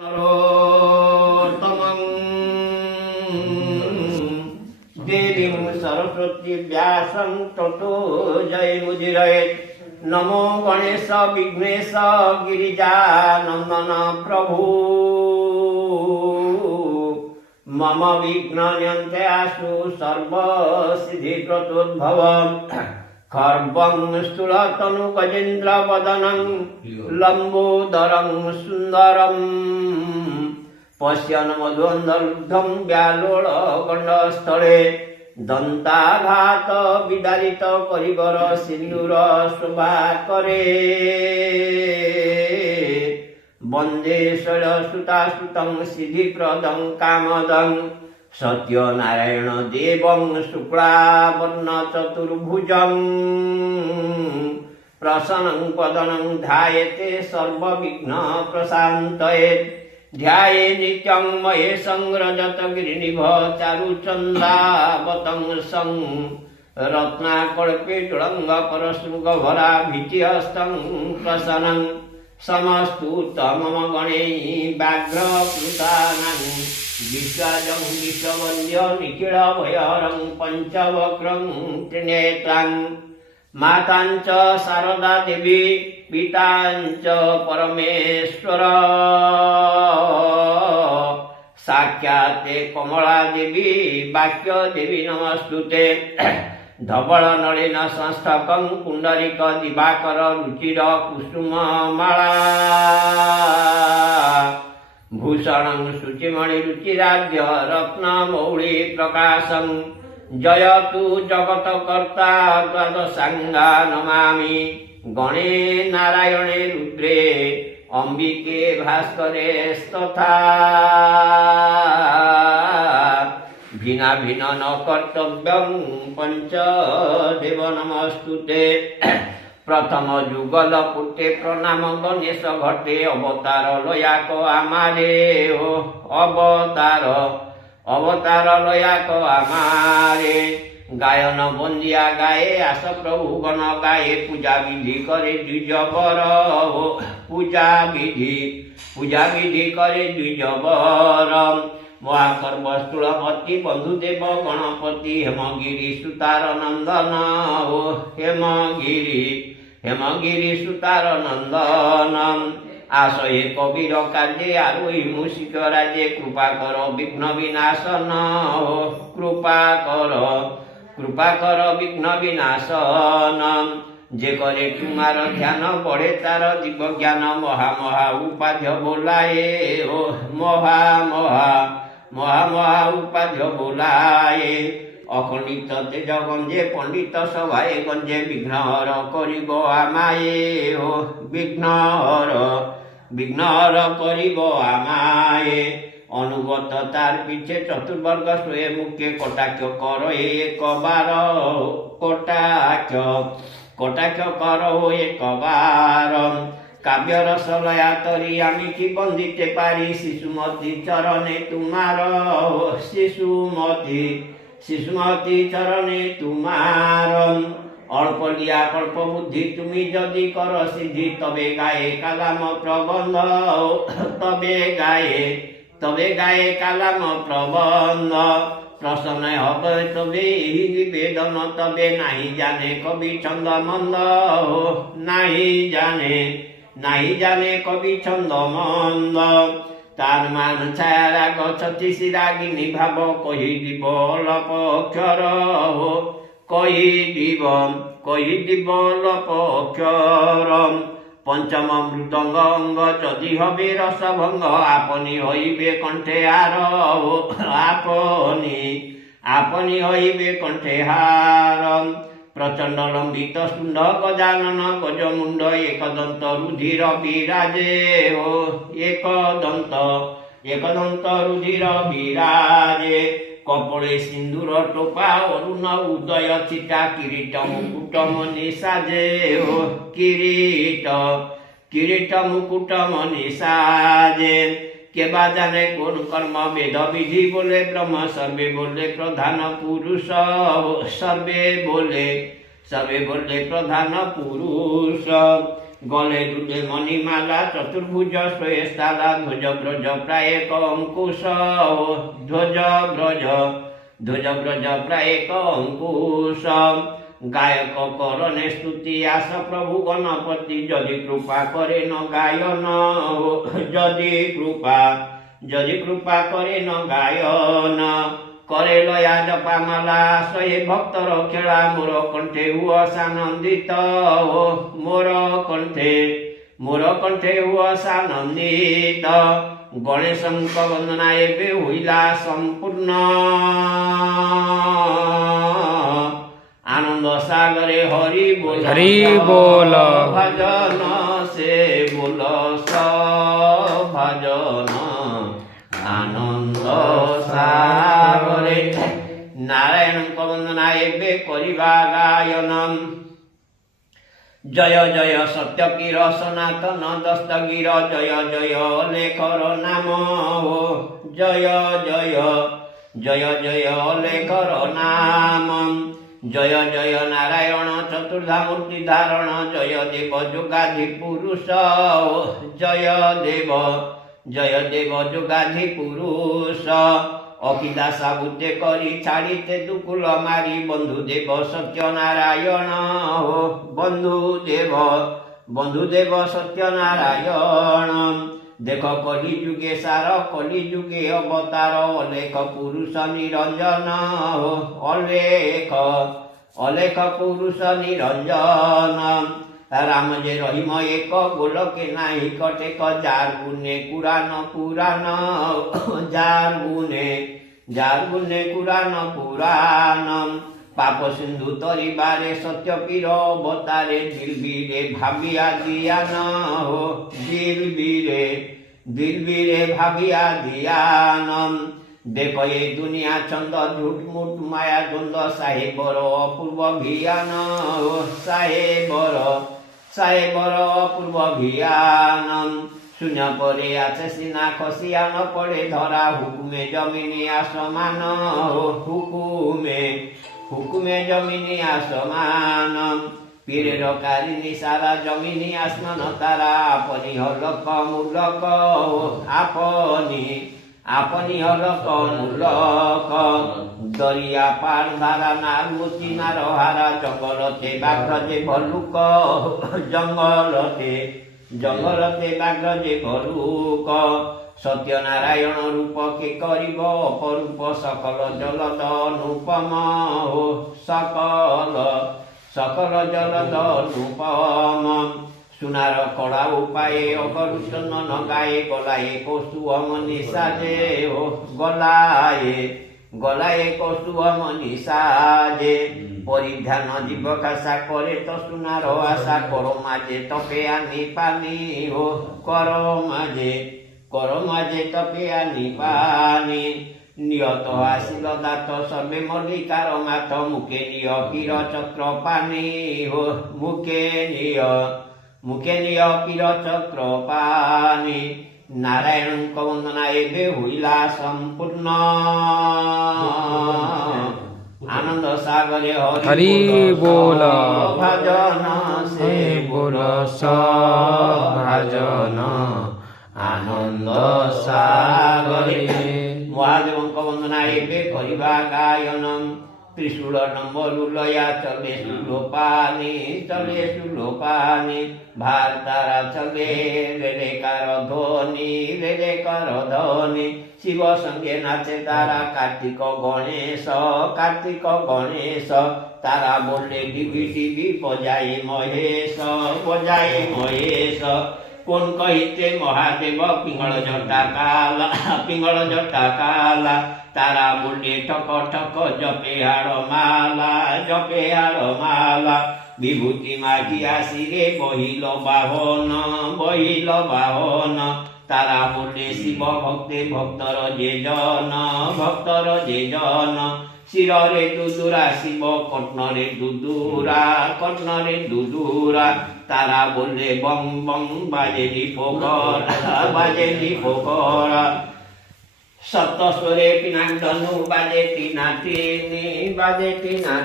नरोत्तमं देवीं सरस्वती व्यासं ततो जयमुदीरयेत्। नमो गणेश विघ्नेश गिरिजानन्दन प्रभु मम विघ्ननियन्त्यासु सर्वसिद्धिप्रतोद्भवम्। खर्वं स्थूलतनु गजेन्द्रवदनं लम्बोदरं सुन्दरं पश्यन् मधुन्दलुब्धं व्यालोळगण्डस्थले दन्ताघात विदारित करिवर सिन्दूर शोभा करे। वन्दे शैलसुतासुतं सिद्धिप्रदं कामदं सत्यनारायण देवं शुक्लावर्ण चतुर्भुजं प्रसन्नं पदनं ध्यायते सर्वविघ्न प्रशान्तये। ध्याये नित्यं महेशं रजत गिरिनिभ चारुचन्दावतं सं रत्नाकल्पे तुरङ्गपरशृङ्गभराभितिहस्तं प्रसन्नं समस्तुत मम गणैः व्याघ्रकृतानां विश्वजं विश्ववन्द्य निखिलभयहरं पञ्चवक्त्रं त्रिनेत्रं। मातां च शारदा देवी पितां च परमेश्वर साक्षात् कमला देवी वाक्य देवी नमस्तुते। धवल नलिन संस्थकं पुण्डरीक दिवाकर रुचिर कुसुममाला भूषणं शुचिमणि रुचिराज्य रत्नमौळि प्रकाशं। जयतु जगत्कर्ता द्वादशाङ्गा नमामि गणे नारायणे रुद्रे अम्बिके भास्करे तथा भिन्न भिन्न न कर्तव्यं पंचदेव नमस्तुते। प्रथम जुगल पुटे प्रणाम गणेश घटे अवतार लयाक आमारे हो अवतार लयाक आमारे। गायन बंदिया गाए आस प्रभु गण गाए पूजा विधि करे द्विजबर हो पूजा विधि करे द्विजबर। महाकर्म स्थूलपति बंधुदेव गणपति हेमगिरी सुतार नंदन हो हेमगिरी सुतार नंदन। आशये कबीर कार्ये आरोही मूषिक राजे कृपा कर विघ्न विनाशन हो कृपा कर विघ्न विनाशन। जे करे तुम्हार ध्यान बढ़े तार दिव्य ज्ञान महा महा उपाध्य बोलाए हो महा महा उपाध्य बोलाए। अखंडित तेज गंजे पंडित सभाए गंजे विघ्नहर करिब आमाए हो विघ्नहर करिब आमाए। अनुगत तार पीछे चतुर्वर्ग सोए मुख्य कटाक्ष कर एक बार कटाक्ष कर एक बार। काव्य रस लया तरी आमिकी बंदिते पारी शिशुमती चरणे तुमार शिशुमती चरणे तुमार। अल्प लिया कल्प बुद्धि तुमी जदि कर सिद्धि तबे गाए कालाम प्रबंध तबे गाए कालाम प्रबंध। प्रसन्न हबे तबे ही निवेदन तबे नहीं जाने कवि छंद मंद हो नहीं जाने कवि छंद मंद। तार मान छाया राग छति रागिनी भाव कही दिव लप अक्षर हो कही दिव लप अक्षर। पंचम मृदंग अंग जदि हबे रसभंग आपनी हईबे कंठे हार हो आपनी हईबे कंठे हार। प्रचंड लंबित शुंड गजानन गजमुंड एकदंत रुधिर विराजे हो एकदंत रुधिर विराजे। कपड़े सिंदूर टोपा अरुण उदय चिता किरीट मुकुट मणि साजे हो किरीट मुकुट मणि साजे। केबा जाने कौन कर्म वेद विधि बोले ब्रह्म सर्वे बोले प्रधान पुरुष सर्वे बोले प्रधान पुरुष। গলে দুলে মণিমালা চতুর্ভুজ শ্রেষ্ঠালা ধ্বজ ব্রজ প্রায় কঙ্কুশ ধ্বজ ব্রজ প্রায় কঙ্কুশ গায়ক করণে স্তুতি আস প্রভু গণপতি যদি কৃপা করে ন গায়ন যদি কৃপা করে ন গায়ন করে লয়া জপামালা শয়ে ভক্তর খেলা মোর কণ্ঠে হুয় সানন্দিত মোর কণ্ঠে হুয় সানন্দিত গণেশଙ୍କ বন্দনা ଏବେ হইলা সম্পূর্ণ আনন্দ সাগরে হরি বল ভজন সে বল ভজন আনন্দ সাগরে নারায়ণଙ୍କ বন্দনা ଏବେ କରିବା গায়ন জয় জয় সত্যকীর সনাতন দস্তগীর জয় জয় লেখর নাম জয় লেখর নাম জয় জয় নারায়ণ চতুর্ধা মূর্তি ধারণ জয় দেব যোগাধি পুরুষ জয় দেব যোগাধি পুরুষ অখিলা সাবুতে করি ছাড়িতে দুকুল মারি বন্ধুদেব সত্যনারায়ণ বন্ধুদেব সত্যনারায়ণ দেখ কলি যুগে সার কলি যুগে অবতার অলেখ পুরুষ নিরঞ্জন অলেখ পুরুষ নিরঞ্জন রাম যে রহিম এক গোলকে নাই কটেক যার গুণে কুরান যার গুণে কুরান পাপ সিন্ধু তরিবারে সত্য পীর অবতারে দিলবিরে ভাবিয়া দিয়ান দিলবিরে ভাবিয়া দিয়ান দেখ এই দুনিয়া ছন্দ ঝুট মুট মায়া দ্বন্দ্ব সাহেবর অপূর্ব ভিয়ান সাহেবর অপূর্ব ভিয়ান শূন্য পরে আছে সিনা খসিয়া ন পড়ে ধরা হুকুমে জমিনি আসমান হুকুমে জমিনি আসমান পীরের কারিনী সারা জমিনি আসমান তারা আপনি হলক মূলক আপনি হলক মূলক দরিয়া পার ধারা নার মুচি নার হারা জঙ্গলতে বাঘ যে ভলুক জঙ্গলতে বাঘ যে ভলুক সত্যনারায়ণ রূপ কে করিব অপরূপ সকল জলদ অনুপম সকল জলদ অনুপম সোনার কড়া উপায়ে অকরুচন নগায়ে গলায়ে কৌশুম নিশাজে গলায়ে কৌশুম নিশাজে পরিধান জীব কাশা করে তো সোনার আশা কর মাঝে তপে আনি পানি কর মাঝে তপে আনি পানি নিয়ত আসিল দাত সবে মল্লিকার মাথ মুখে নিয় পীর চক্র পানি মুখে নিয় পীর চক্র পানি নারায়ণଙ୍କ বন্দনা ଏବେ হইলা সম্পূর্ণ আনন্দ সাগরে হরি বল ভজন সে বল ভজন আনন্দ সাগরে মহাদেবଙ୍କ বন্দনা ଏବେ କରିବା গায়ন ত্রিশূল নম্বর লয়া চলে সুলোপানি ভার তারা চলে রে কার ধ্বনি শিব সঙ্গে নাচে তারা কার্তিক গণেশ তারা বললে ডিবি ডিবি বজাই মহেশ কোন কহিতে মহাদেব পিঙ্গল জটা কালা তারা বললে ঠক ঠক জপে হাড় মালা বিভূতি মাঘি আসিরে বহিল বাহন তারা বললে শিব ভক্তে ভক্তর যে জন শিরে দুদুরা শিব কর্ণরে দুদুরা তারা বললে বং বং বাজেলি পোকর সপ্তস্বরে পিনাক ধনু বাজে টিনা